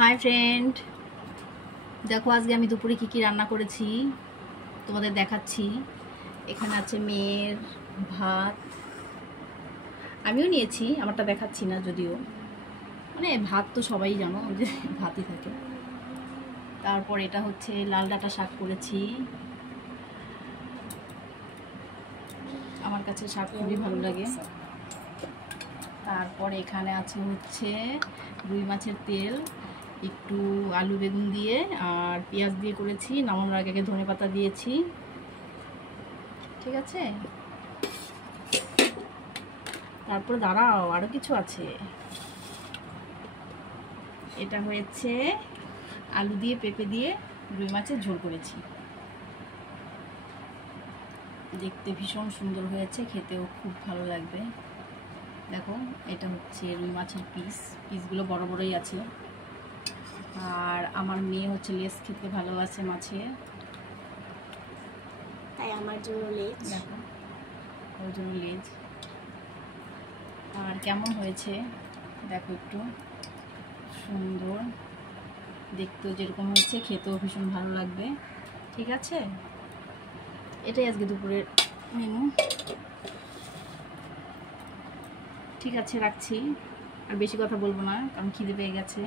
Hi friend, দেখো আজকে আমি দুপুরে কি কি রান্না করেছি তোমাদের দেখাচ্ছি। এখানে আছে মেয়ের ভাত, আমিও নিয়েছি, আমারটা দেখাচ্ছি না যদিও, মানে ভাত তো সবাই জানো যে ভাতই থাকে। তারপর এটা হচ্ছে লাল ডাঁটা শাক করেছি, আমার কাছে শাক খুবই ভালো লাগে। তারপর এখানে আছে হচ্ছে রুই মাছের তেল, একটু আলু বেগুন দিয়ে আর পেঁয়াজ দিয়ে করেছি, নামানোর আগে ধনেপাতা দিয়েছি। ঠিক আছে, তারপর দাঁড়াও আরো কিছু আছে। এটা হয়েছে আলু দিয়ে পেঁপে দিয়ে রুই মাছের ঝোল করেছি, দেখতে ভীষণ সুন্দর হয়েছে, খেতেও খুব ভালো লাগবে। দেখো এটা হচ্ছে রুই মাছের পিসগুলো বড় বড়ই আছে। আর আমার মেয়ে হচ্ছে লেজ খেতে ভালোবাসে মাছের, তাই আমার জন্য লেজ। দেখো ওর জন্য লেজ। আর কেমন হয়েছে দেখো, একটু সুন্দর দেখতেও যেরকম হয়েছে খেতেও ভীষণ ভালো লাগবে। ঠিক আছে, এটাই আজকে দুপুরের মেনু। ঠিক আছে, রাখছি, আর বেশি কথা বলবো না কারণ খিদে পেয়ে গেছে।